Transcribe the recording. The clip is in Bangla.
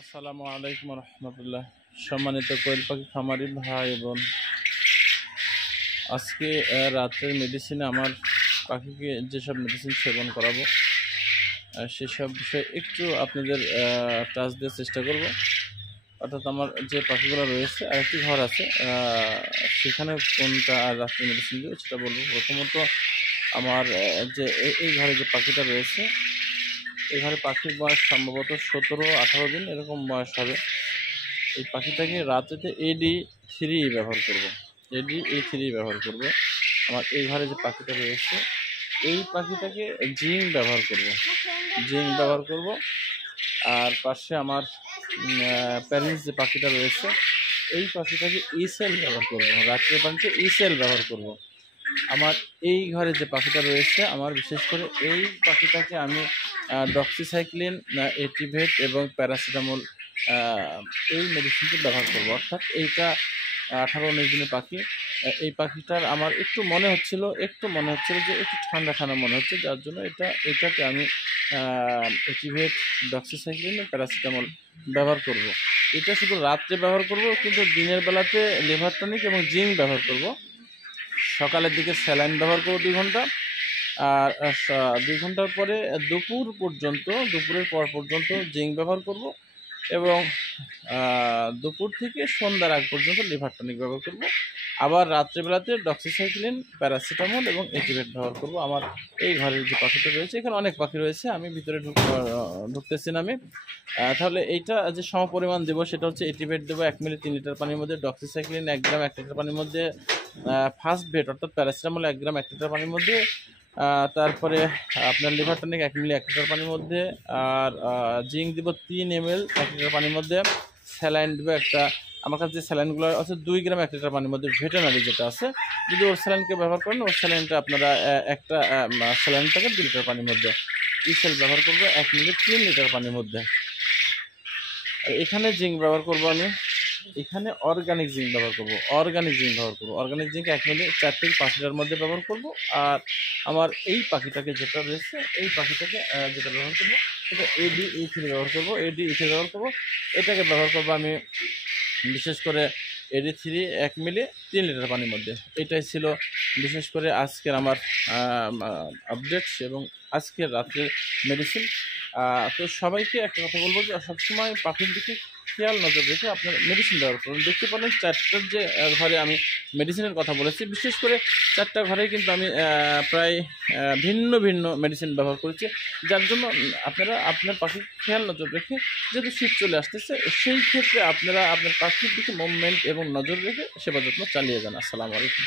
আসসালামু আলাইকুম রহমতুল্লাহ। সম্মানিত কোয়েল পাখি খামারি ভাই বোন, আজকে রাত্রের মেডিসিনে আমার পাখিকে যেসব মেডিসিন সেবন করাবো সেসব বিষয়ে একটু আপনাদের টাচ দেওয়ার চেষ্টা করব। অর্থাৎ আমার যে পাখিগুলো রয়েছে, আরেকটি ঘর আছে, সেখানে কোনটা আর রাত্রে মেডিসিন দেবো সেটা বলবো। প্রথমত আমার যে এই ঘরে যে পাখিটা রয়েছে, এই ঘরে পাখির বয়স সম্ভবত 17-18 দিন এরকম বয়স হবে। এই পাখিটাকে রাত্রেতে AD3 ব্যবহার করব। AD3 ব্যবহার করব। আমার এই ঘরে যে পাখিটা রয়েছে, এই পাখিটাকে জিঙ্ক ব্যবহার করব। আর পাশে আমার প্যারেন্টস যে পাখিটা রয়েছে, এই পাখিটাকে ইসেল ব্যবহার করব। রাত্রের পানিতে ইসেল ব্যবহার করব। আমার এই ঘরে যে পাখিটা রয়েছে, আমার বিশেষ করে এই পাখিটাকে আমি ডক্সিসাইক্লিন, এটিভেট এবং প্যারাসিটামল এই মেডিসিনটি ব্যবহার করব। অর্থাৎ এইটা 18-19 দিনের পাখি। এই পাখিটার আমার একটু মনে হচ্ছিল যে একটু ঠান্ডা মনে হচ্ছে, যার জন্য এটাকে আমি এটিভেট, ডক্সিসাইক্লিন, প্যারাসিটামল ব্যবহার করব। এটা শুধু রাত্রে ব্যবহার করব, কিন্তু দিনের বেলাতে লিভার টনিক এবং জিঙ্ক ব্যবহার করব। সকালের দিকে স্যালাইন ব্যবহার করব 2 ঘন্টা, আর 2 ঘন্টার পরে দুপুরের পর পর্যন্ত জিঙ্ক ব্যবহার করব, এবং দুপুর থেকে সন্ধ্যার আগ পর্যন্ত লিভার টনিক ব্যবহার করব। আবার রাত্রেবেলাতে ডক্সিসাইক্লিন, প্যারাসিটামল এবং এটিভেট ব্যবহার করব। আমার এই ঘরের যে পাখিটা রয়েছে, এখানে অনেক পাখি রয়েছে, আমি ভিতরে ঢুকতেছি না আমি। তাহলে এইটা যে সমপরিমাণ দেবো সেটা হচ্ছে এটিভেট দেবো 1 মিলি 3 লিটার পানির মধ্যে, ডক্সিসাইক্লিন 1 গ্রাম 1 লিটার পানির মধ্যে, ফার্স্ট ভেট অর্থাৎ প্যারাসিটামল 1 গ্রাম 1 লিটার পানির মধ্যে, তারপরে আপনার লিভার টনিক 1 মিলি 1 লিটার পানির মধ্যে, আর জিঙ্ক দিব 3 ml 1 লিটার পানির মধ্যে, স্যালাইন দেবো একটা। আমার কাছে যে স্যালাইনগুলো আছে 2 গ্রাম 1 লিটার পানির মধ্যে, ভেটেনারি যেটা আছে, যদি ওর স্যালাইনকে ব্যবহার করেন, ওর স্যালাইনটা আপনারা একটা স্যালাইনটাকে 2 লিটার পানির মধ্যে, ইসেল ব্যবহার করবো 1 মিলি 3 লিটার পানির মধ্যে। আর এখানে জিঙ্ক ব্যবহার করবো আমি, এখানে অর্গানিক জিঙ্ক ব্যবহার করব। অর্গানিক জিঙ্ক 1 মিলি 4 থেকে 5 লিটার মধ্যে ব্যবহার করব। আর আমার এই পাখিটাকে যেটা রয়েছে, এই পাখিটাকে যেটা ব্যবহার করব, সেটা AD3 ব্যবহার করব। এটাকে ব্যবহার করব আমি বিশেষ করে AD3 1 মিলি 3 লিটার পানির মধ্যে। এটাই ছিল বিশেষ করে আজকের আমার আপডেটস এবং আজকের রাত্রের মেডিসিন। তো সবাইকে একটা কথা বলবো যে সবসময় পাখির দিকে খেয়াল নজর রেখে আপনার মেডিসিন ব্যবহার করুন। দেখতে পারেন 4টার যে ঘরে আমি মেডিসিনের কথা বলেছি, বিশেষ করে 4টা ঘরে কিন্তু আমি প্রায় ভিন্ন ভিন্ন মেডিসিন ব্যবহার করেছি, যার জন্য আপনারা আপনার পাখির খেয়াল নজর রেখে, যেহেতু শীত চলে আসতেছে, সেই ক্ষেত্রে আপনারা আপনার পাখির দিকে মুভমেন্ট এবং নজর রেখে সেবা যত্ন চালিয়ে যান। আসসালামু আলাইকুম।